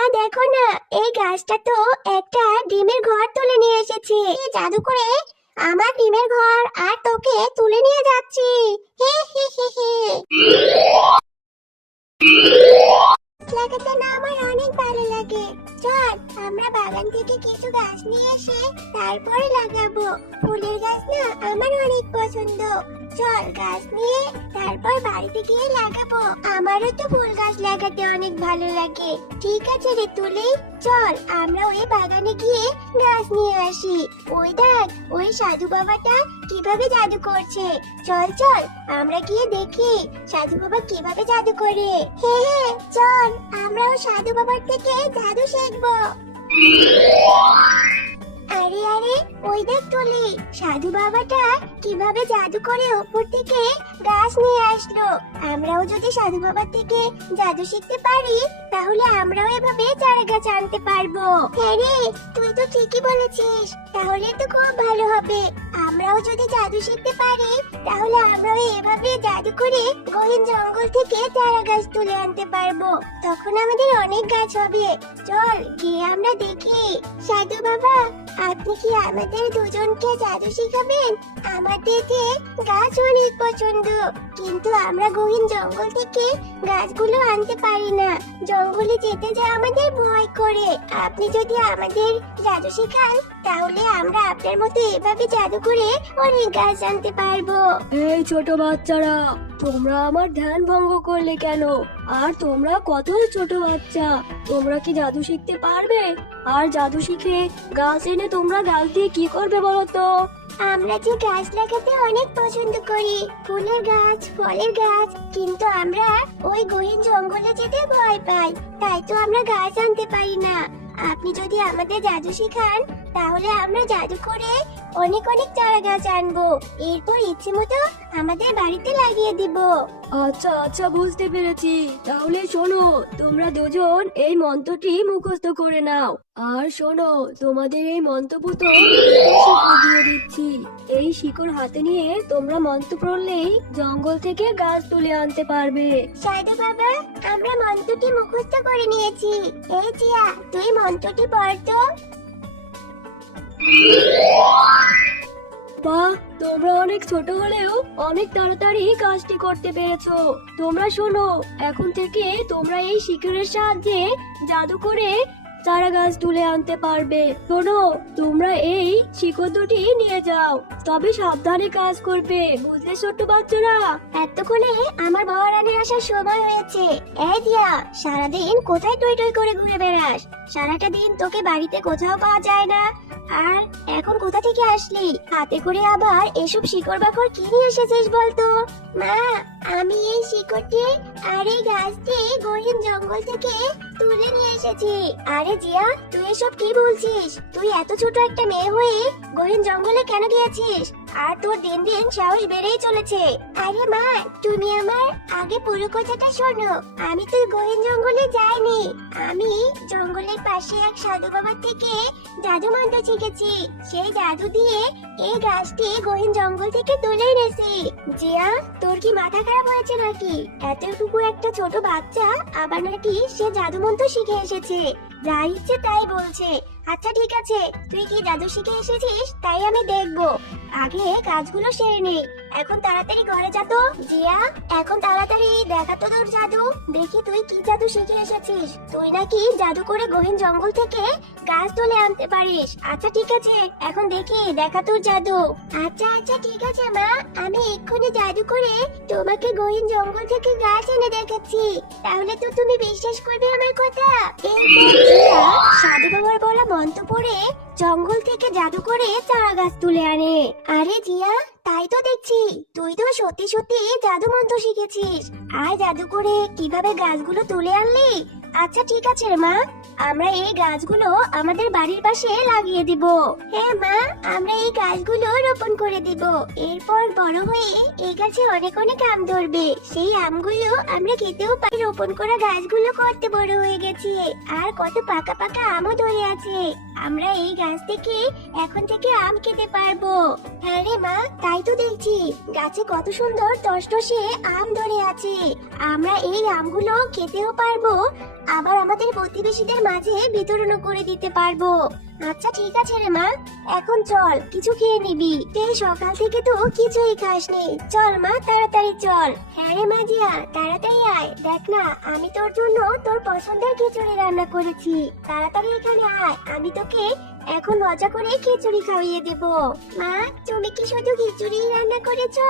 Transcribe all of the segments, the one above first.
মা দেখো না, এই গাছটা তো একটা ডিমের ঘর তুলে নিয়ে এসেছে। জাদু করে আমার ডিমের ঘর আর তোকে তুলে নিয়ে যাচ্ছি। হে হে হে হে। লাগাতে না আমার অনেক ভালো লাগে। চল আমরা বাগান থেকে কিছু গাছ নিয়ে এসে তারপরে লাগাবো। ফুলের গাছ না আমার অনেক পছন্দ। চল গাছ নিয়ে তারপর বাড়িতে গিয়ে লাগাবো। আমারও তো ফুল গাছ লাগাতে অনেক ভালো লাগে। ঠিক আছে রে তুলি, চল আমরা ওই বাগানে গিয়ে গাছ নিয়ে আসি। ওই দেখ ওই সাধু বাবাটা কিভাবে জাদু করছে। চল চল আমরা গিয়ে দেখি সাধু বাবা কিভাবে জাদু করে। হ্যাঁ চল আমরাও সাধু বাবার থেকে জাদু শিখবো। আরে আরে ওই দেখ তুলি, সাধু বাবাটা কিভাবে জাদু করে উপর থেকে গাছ নিয়ে আসলো। আমরাও যদি সাধু বাবার থেকে জাদু শিখতে পারি তাহলে আমরাও এভাবে চারা গাছ আনতে পারবো। হ্যাঁ রে তুই তো ঠিকই বলেছিস, তাহলে তো খুব ভালো হবে। আমরাও যদি জাদু শিখতে পারি তাহলে আমরাও এভাবে জাদু করে গহীন জঙ্গল থেকে চারা গাছ তুলে আনতে পারবো। তখন আমাদের অনেক গাছ হবে। চল গিয়ে আমরা দেখি। সাধু বাবা আপনি কি আমাদের দুজনকে জাদু শিখাবেন? আমাদের যে গাছ অনেক পছন্দ, কিন্তু আমরা গহীন জঙ্গল থেকে গাছগুলো আনতে পারি না। জঙ্গলে যেতে যে আমাদের ভয় করে। আপনি যদি আমাদের জাদু শেখান তাহলে আমরা আপনার মতো এভাবে জাদু করে অনেক গাছ আনতে পারবো। এই ছোট বাচ্চারা, তোমরা আমার ধ্যান ভঙ্গ করলে কেন? আর তোমরা কত ছোট বাচ্চা, তোমরা কি জাদু শিখতে পারবে? আর জাদু শিখে গাছ এনে তোমরা গাছ দিয়ে কি করবে বলো তো? আমরা যে গাছ লাগাতে অনেক পছন্দ করি, ফুলের গাছ ফলের গাছ, কিন্তু আমরা ওই গহীন জঙ্গলে যেতে ভয় পাই, তাই তো আমরা গাছ আনতে পারি না। আপনি যদি আমাদের জাদু শিখান তাহলে আমরা জাদু করে অনেক অনেক চারা গাছ আনবো। এরপর ইচ্ছে মতো আমাদের বাড়িতে লাগিয়ে দিব। আচ্ছা আচ্ছা বুঝতে পেরেছি। তাহলে শোনো, তোমরা দুজন এই মন্ত্রটি মুখস্থ করে নাও। আর শোনো, তোমাদের এই মন্ত্রপুত শিকড় দিয়ে দিচ্ছি। এই শিকড় হাতে নিয়ে তোমরা মন্ত্র পড়লেই জঙ্গল থেকে গাছ তুলে আনতে পারবে। সাধু বাবা আমরা মন্ত্রটি মুখস্থ করে নিয়েছি। এই জিয়া তুই মন্ত্রটি পড় তো। বাহ, তোমরা অনেক ছোট হলেও অনেক তাড়াতাড়ি কাজটি করতে পেরেছো। তোমরা শোনো, এখন থেকে তোমরা এই শিকড়ের সাহায্যে জাদু করে চারা গাছ তুলে আনতে পারবে। শোনো, তোমরা এই শিকড় দুটি নিয়ে যাও, তবে সাবধানে কাজ করবে, বুঝলে ছোট্ট বাচ্চারা? এতক্ষণে আমার মহারানীর আসার সময় হয়েছে। এই দিয়া সারাদিন কোথায় টই টই করে ঘুরে বেড়াস? সারাটা দিন তোকে বাড়িতে কোথাও পাওয়া যায় না। আর এখন কোথা থেকে আসলি? হাতে করে আবার এসব শিকড় বাকড় কি নিয়ে এসেছিস বলতো? মা আমি এই শিকড়টি আর এই গাছটি গহীন জঙ্গল থেকে তুলে নিয়ে এসেছি। আরে জিয়া তুই এসব কি বলছিস? তুই এত ছোট একটা মেয়ে হয়ে গহীন জঙ্গলে কেন গিয়েছিস? আর তোর দিন দিন সাহস বেড়েই চলেছে। আরে মা তুমি আমার আগে পুরো কথাটা শোনো। আমি তো গহীন জঙ্গলে যাইনি, আমি জঙ্গলের পাশে এক সাধু বাবার থেকে জাদু মন্ত্র শিখেছি। সেই জাদু দিয়ে এই গাছটি গহীন জঙ্গল থেকে তুলে এনেছি। জিয়া তোর কি মাথা খারাপ হয়েছে নাকি? এতটুকু একটা ছোট বাচ্চা আবার নাকি সে জাদু মন্ত্র শিখে এসেছে, যা ইচ্ছে তাই বলছে। আচ্ছা ঠিক আছে, তুই কি জাদু শিখে এসেছিস তাই আমি দেখবো। আগে কাজগুলো সেরে নে। এখন তাড়াতাড়ি ঘরে যা তো। জিয়া এখন তাড়াতাড়ি দেখা তো তোর জাদু। দেখি তুই কি জাদু শিখে এসেছিস। তুই নাকি জাদু করে গহীন জঙ্গল থেকে গাছ তুলে আনতে পারিস। আচ্ছা ঠিক আছে, এখন দেখি দেখা তোর জাদু। আচ্ছা আচ্ছা ঠিক আছে মা, আমি এক্ষুনি জাদু করে তোমাকে গহীন জঙ্গল থেকে গাছ এনে দেখাচ্ছি, তাহলে তো তুমি বিশ্বাস করবে আমার কথা। এরপর জিয়া সাধু বাবার বলা মন্ত্র পড়ে জঙ্গল থেকে জাদু করে চারা গাছ তুলে আনে। আরে জিয়া তাই তো দেখছি, তুই তো সত্যি সত্যি জাদু মন্ত্র শিখেছিস। আর জাদু করে কিভাবে গাছগুলো তুলে আনলি? আচ্ছা ঠিক আছে রে মা, আমরা এই গাছগুলো আমাদের বাড়ির পাশে লাগিয়ে দিব। হ্যাঁ মা, আমরা এই গাছগুলো রোপণ করে দিব। এরপর বড় হয়ে এই গাছে অনেক অনেক আম ধরবে। সেই আমগুলো আমরা খেতেও পারি। রোপণ করা গাছগুলো কত বড় হয়ে গেছে, আর কত পাকা পাকা আমও ধরে আছে। আমরা এই গাছ থেকে এখন থেকে আম খেতে পারবো। হ্যাঁ রে মা, তাই তো দেখছি গাছে কত সুন্দর টসটসে আম ধরে আছে। আমরা এই আমগুলো খেতেও পারবো, আবার আমাদের প্রতিবেশীদের মাঝে বিতরণও করে দিতে পারবো। আচ্ছা ঠিক আছে রে মা, এখন চল কিছু খেয়ে নিবি। এই সকাল থেকে তো কিছুই খাসনি, চল মা তাড়াতাড়ি চল। হ্যাঁ রে মাজিয়া, তাড়াতাড়ি আয়, দেখ না আমি তোর জন্য তোর পছন্দের খিচুড়ি রান্না করেছি। তাড়াতাড়ি এখানে আয়, আমি তোকে এখন মজা করে খিচুড়ি খাইয়ে দেব। মা, তুমি কি শুধু খিচুড়ি রান্না করেছো?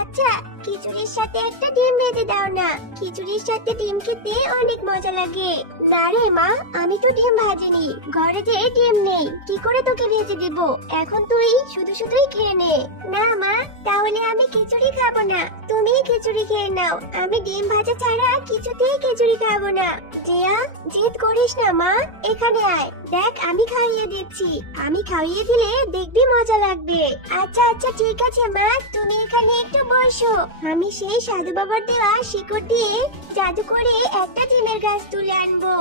আচ্ছা, খিচুড়ির সাথে একটা ডিম ভেজে দাও না, খিচুড়ির সাথে ডিম খেতে অনেক মজা লাগে। না রে মা, আমি তো ডিম ভাজিনি, ঘরে যে ডিম নেই, কি করে তোকে ভেজে দেব? এখন তুই শুধু শুধুই খেয়ে নে। না মা, তাহলে আমি খিচুড়ি খাবো না, তুমি খিচুড়ি খেয়ে নাও, আমি ডিম ভাজা ছাড়া কিছুতেই খিচুড়ি খাবো না। জিয়া, জিদ করিস না মা, এখানে আয়, দেখ আমি খাইয়ে দিচ্ছি, আমি খাইয়ে দিলে দেখবি মজা লাগবে। আচ্ছা আচ্ছা ঠিক আছে মা, তুমি এখানে একটু বসো, আমি সেই সাধু বাবার দেওয়া শিকড় দিয়ে জাদু করে একটা ডিমের গাছ তুলে আনবো,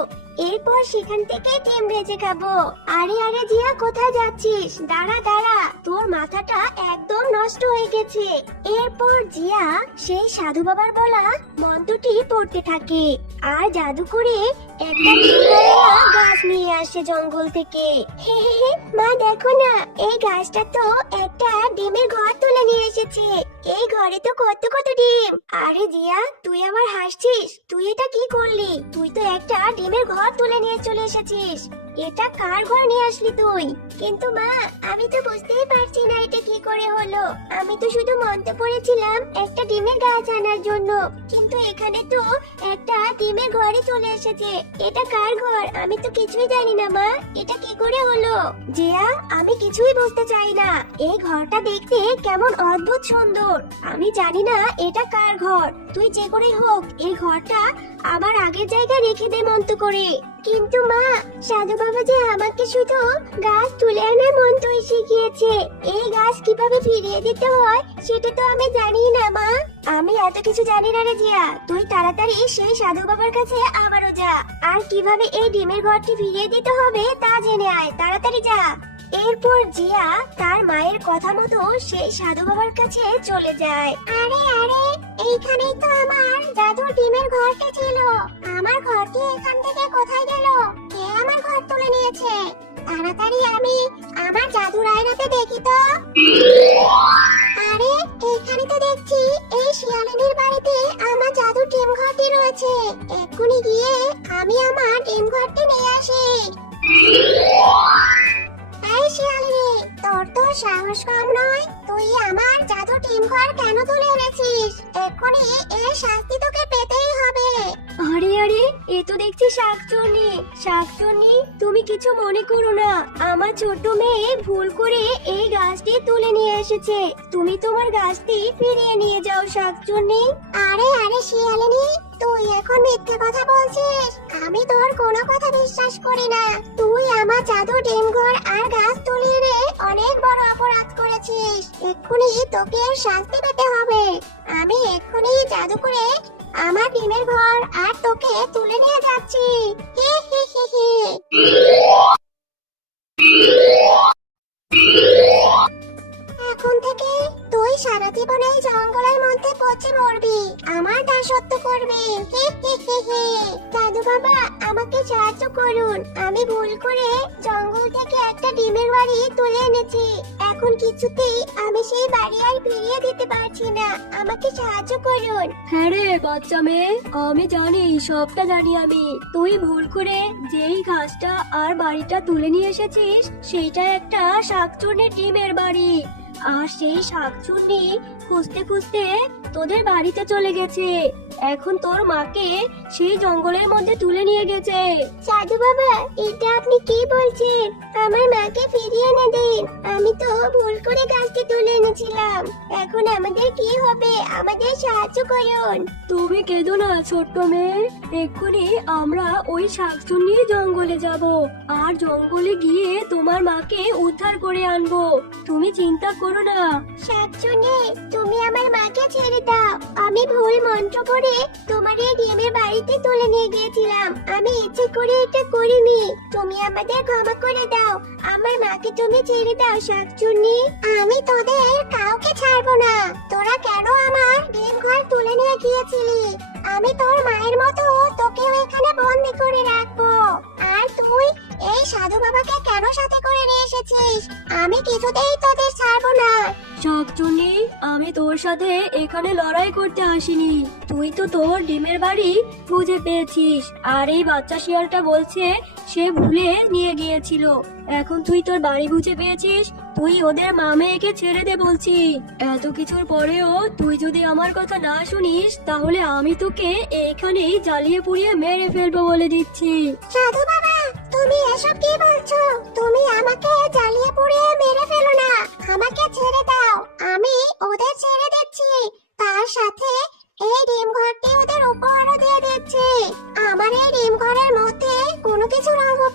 এরপর সেখান থেকে ডিম ভেজে খাবো। আরে আরে জিয়া, কোথায় যাচ্ছিস? দাঁড়া দাঁড়া, তোর মাথাটা একদম নষ্ট হয়ে গেছে। এরপর জিয়া সেই সাধু বাবার বলা মন্ত্রটি পড়তে থাকে আর জাদু করে একটা ডিমওয়ালা গাছ নিয়ে আসে জঙ্গল থেকে। হে হে হে, মা দেখো না, এই গাছটা তো একটা ডিমের ঘর তুলে নিয়ে এসেছে, এই ঘরে তো কত কত ডিম। আরে জিয়া, তুই আবার হাসছিস? তুই এটা কি করলি? তুই তো একটা ডিমের ঘর তুলে নিয়ে চলে এসেছিস, এটা কার ঘর নিয়ে আসলি তুই? কিন্তু মা, আমি তো বুঝতেই পারছি না এটা কি করে হলো, আমি তো শুধু মন্ত্র পড়েছিলাম একটা ডিমের গাছ আনার জন্য, কিন্তু এখানে তো একটা ডিমের ঘরে চলে এসেছে, এটা কার ঘর? আমি তো কিছুই জানি না মা, এটা কি করে হলো? জিয়া, আমি কিছুই বুঝতে চাই না, এই ঘরটা দেখতে কেমন অদ্ভুত সুন্দর, আমি জানি না এটা কার ঘর, তুই যে করেই হোক এই ঘরটা আবার আগের জায়গায় রেখে দে মন্ত্র করে। কিন্তু মা, সাধু বাবা যে আমাকে শুধু গাছ তুলে আনার মন্ত্রই শিখিয়েছে, এই গাছ কিভাবে ফিরিয়ে দিতে হয় সেটা তো আমি জানি না মা। আমি এত কিছু জানি না রে জিয়া, তুই তাড়াতাড়ি সেই সাধু বাবার কাছে আবারও যা, আর কিভাবে এই ডিমের ঘরটি ফিরিয়ে দিতে হবে তা জেনে আয়, তাড়াতাড়ি যা। এরপর জিয়া তার মায়ের কথা মতো সেই সাধু বাবার কাছে চলে যায়। আরে আরে, এইখানেই তো আমার জাদুর ডিমের ঘরটা ছিল, আমার ঘরটি এখান থেকে কোথায় গেল? কে আমার ঘর তুলে নিয়েছে? তাড়াতাড়ি আমি আমার জাদুর আয়নাতে দেখি তো। আরে, এখানে তো দেখছি এই শিয়ালিনীর বাড়িতে আমার জাদুর ডিম ঘরটি রয়েছে, এক্ষুনি গিয়ে আমি আমার ডিম ঘরটি নিয়ে আসি। এই শিয়ালিনী, তোর তো সাহস কম নয়, তুই আমার জাদু ডিম ঘর কেন তুলে এনেছিস? এক্ষুনি এর শাস্তি তোকে পেতেই হবে। আরে আরে, এ তো দেখছি শাকচুন্নি। শাকচুন্নি, তুমি কিছু মনে করো না, আমার ছোট মেয়ে ভুল করে এই গাছটি তুলে নিয়ে এসেছে, তুমি তোমার গাছটি ফিরিয়ে নিয়ে যাও শাকচুন্নি। আরে আরে শিয়ালিনী, তুই এখন মিথ্যে কথা বলছিস, আমি তোর কোনো কথা বিশ্বাস করি না, তুই আমার জাদু ডিম ঘর আর গাছ তুলে এনে অনেক বড় অপরাধ করেছিস, এক্ষুনি তোকে এর শাস্তি পেতে হবে। আমি এক্ষুনি জাদু করে আমার ডিমের ঘর আর তোকে তুলে নিয়ে যাচ্ছি। হি হি হি হি। এখন থেকে তুই সারা জীবন এই জঙ্গলের মধ্যে পচে মরবি, আমার দাসত্ব করবি। হি হি হি হি। দাদু বাবা, আমাকে সাহায্য করুন, আমি ভুল করে জঙ্গল থেকে একটা ডিমের বাড়ি তুলে এনেছি, এখন কিছুতেই আমি সেই বাড়ি আর ফিরিয়ে দিতে পারছি না, আমাকে সাহায্য করুন। হ্যাঁ রে বাচ্চা মেয়ে, আমি জানি, সবটা জানি আমি, তুই ভুল করে যেই গাছটা আর বাড়িটা তুলে নিয়ে এসেছিস সেইটা একটা শাকচুন্নির ডিমের বাড়ি, আর সেই শাকচুন্নি খুঁজতে খুঁজতে তোদের বাড়িতে চলে গেছে, এখন তোর মাকে সেই জঙ্গলের মধ্যে তুলে নিয়ে গেছে। সাধু বাবা, এটা আপনি কি বলছেন? আমার মাকে ফিরিয়ে এনে দিন, আমি তো ভুল করে গাছটি তুলে এনেছিলাম, এখন আমাদের কি হবে? আমাদের সাহায্য করুন। তুমি কেঁদো না ছোট্ট মেয়ে, এক্ষুনি আমরা ওই শাকচুন্নির জঙ্গলে যাব, আর জঙ্গলে গিয়ে তোমার মাকে উদ্ধার করে আনবো, তুমি চিন্তা করো না। শাকচুন্নি, তুমি আমার মাকে ছেড়ে দাও, আমি ভুল মন্ত্র পড়ে করে তোমার এই ডিমের বাড়িতে তুলে নিয়ে গিয়েছিলাম। আমি ইচ্ছে করে এটা করিনি। তুমি আমাদের ক্ষমা করে দাও। আমার মাকে তুমি ছেড়ে দাও শাকচুন্নি। আমি তোদের কাউকে ছাড়বো না। তোরা কেন আমার ডিম ঘর তুলে নিয়ে গিয়েছিলি? আমি তোর মায়ের মতো তোকেও এখানে বন্দি করে রাখবো। আর তুই এই সাধু বাবাকে কেন সাথে করে নিয়ে এসেছিস? আমি কিছুতেই তোদের ছাড়বো না। শাকচুন্নি, আমি তোর সাথে এখানে লড়াই করতে আসিনি। তুই তো তোর ডিমের বাড়ি খুঁজে পেয়েছিস, আর এই বাচ্চা শিয়ালটা বলছে সে ভুলে নিয়ে গিয়েছিল। এখন তুই তোর বাড়ি খুঁজে পেয়েছিস, তুই ওদের মা মেয়েকে ছেড়ে দে বলছি। এত কিছুর পরেও তুই যদি আমার কথা না শুনিস, তাহলে আমি তোকে এখানেই জ্বালিয়ে পুড়িয়ে মেরে ফেলবো বলে দিচ্ছি। সাধু বাবা, তুমি এসব কি বলছো? তুমি আমাকে জ্বালিয়ে পুড়িয়ে মেরে ফেলো না। আমাকে ছেড়ে দাও। আমি ওদের ছেড়ে দিচ্ছি। তার সাথে এই ডিম ঘরটি ওদের উপহারও দিয়ে দিচ্ছি। আমার এই ডিম ঘরের মধ্যে কোনো কিছুর অভাব